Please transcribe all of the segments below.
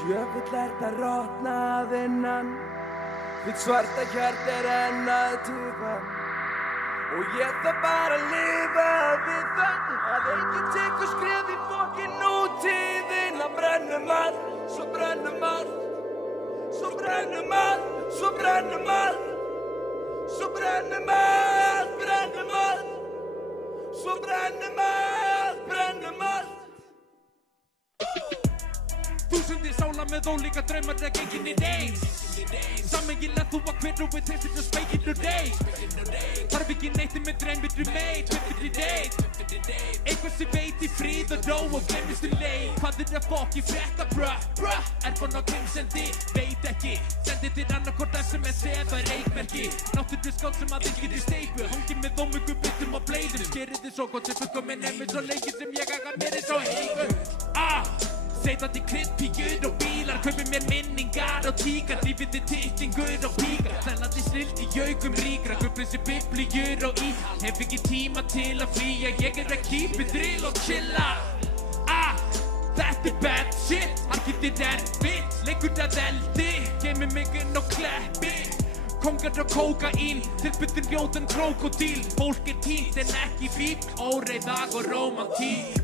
Djöfull það rotna að innan, þitt svarta hjart enn að tufa. Og ég þarf bara að lifa við það, að enginn tekur skref í fokkin nútíðina. Brennum allt, svo brennum allt, svo brennum allt, svo brennum allt, svo brennum allt, brennum allt, svo brennum allt, brennum allt. Þúsundir sála með ólíka draumar þegar gengin í reis. Sameiginlega þú var hver og við þessir að speikinn og reis. Þarf ekki neitt með dreymir made, every day. Eitthvað sem veit í fríð og ró og glemist leið. Hvað að fokki frétta, bruh? Er von á heimsendi, veit ekki. Sendi til annarkort SMS eða reikmerki. Náttúrulega skátt sem aðeins getur steipu. Hangi með ómögum byttum og bleiðum. Skerið þið svo gott sem fullkomin eins og leikir sem ég aga mér eins og heigur. Seitandi kryddpíkur og bílar, kaupir mér minningar og tíkar. Lífið tittingur og píkar, þennandi snilt í augum ríkra. Gublið sem biblíur og íhald, hef ekki tíma til að flýja. Ég að keep it real og chilla. Þetta bad shit, harkittir erfitt. Leikur að eldi, geymir mig inn og kleppi. Kongar og kókaín, tilbyttin ljóðan krokodíl. Fólk tínt en ekki fíkn, óreiðag og rómantík.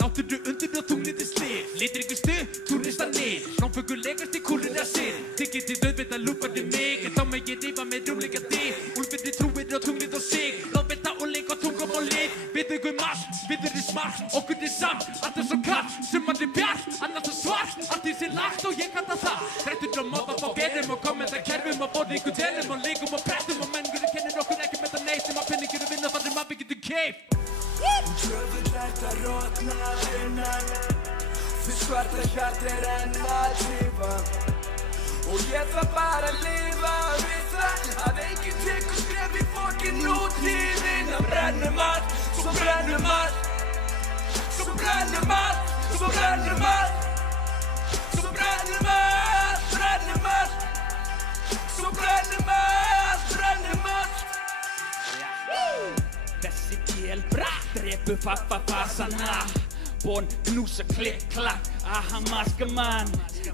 Náttúru undir og tunglið slið. Litir ykkur stuð, túristanir. Náfögur legast í kúrir að sinn. Þið getið auðvitað lúpandi mig, en þá meg ég rífa með rúmleika þig. Úlfirði trúir og tunglið og sig. Láfetta og leik og tungum og lit. Við eigum allt, við erum smart, okkur samt. Allt svo kallt, sumandi bjart, annars svo svart. Allt í sér lagt og ég kalla það. Þrættur og móta á gerum og kommenta kerfum og borði ykkur telum og leikum og prettum. Og mengur kennir okkur ekki með það neitt sem að penningur vinna þar sem að við getum keif. Djöfull það rotna að innan, þitt svarta hjart enn að tufa. Og ég þarf bara að lifa við það, að enginn tekur skref í fokkin nútíðina. Brennum allt, svo brennum allt, svo brennum allt, svo brennum allt, svo brennum allt, brennum allt, svo brennum allt, brennum allt. Þessi vél drepu fasana. Bon knúsa klikk klakk, aha maska mann.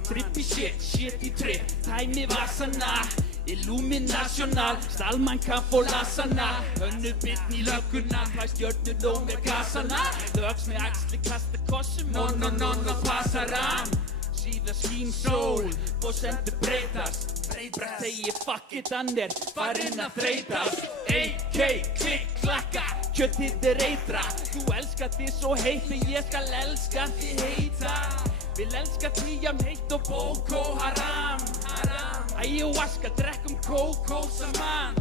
Trippi shit í tripp, tæmi vasana. Illuminational, Stalman kan få lasana. Önnubitn í lögguna, hlæ stjörnur nóg með kassana. Lögs með axli, kasta kossum, no, passar hann. Síðan skín sól, og sendur breytast. Bara segi fuck it, hann farinn að þreytast. AK, klikk, klakka, kjötið eitra. Þú elskar þig svo heitt, en ég skal elska þig heita. Vil elska þig jafn heitt og Boko Haram. Ayahuasca, drekkum kókó saman.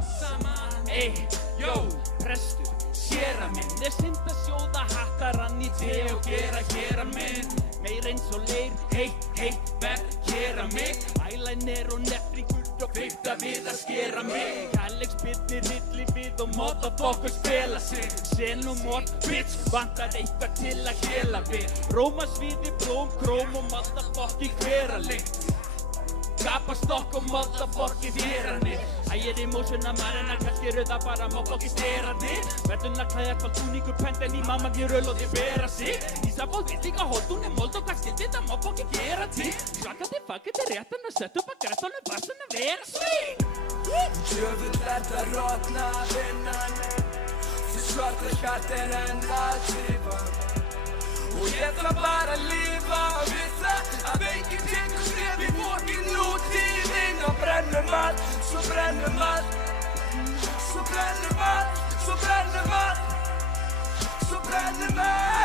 Ey, yo, prestur, séra minn. Synd að sjóða hattarann í te og gera minn. Meir eins og leir, heitt, verð, gera mig. Eyeliner og nefningur og fyrta við að skera mig. Kærleiksbirnir, hilli við og motherfucker spela sig. Selumort, bitch, vantar eitthvað til að gela við. Rómasvíði, blóm, króm og motherfucking hveralykt. Kapastokk og motherfucking þéranir. Ægir emotiona marina, kannski rauða bara motherfucking steranir. Verðun að klæða hvað túningur penten í mamma þér öl og þér vera sig. Ísabóð vill líka hold, hún mold og hvað skildi það motherfucking gera til. Svakandi fuckandi réttan að setja upp að græstónum vassan að vera svig. Djöfull það rotna að innan, þitt svarta hjart enn að tufa. Og ég þarf bara að lifa við það, að enginn tekur skref í fokkin nútíðina. Brennum allt, svo brennum allt, svo brennum allt, svo brennum allt, svo brennum allt.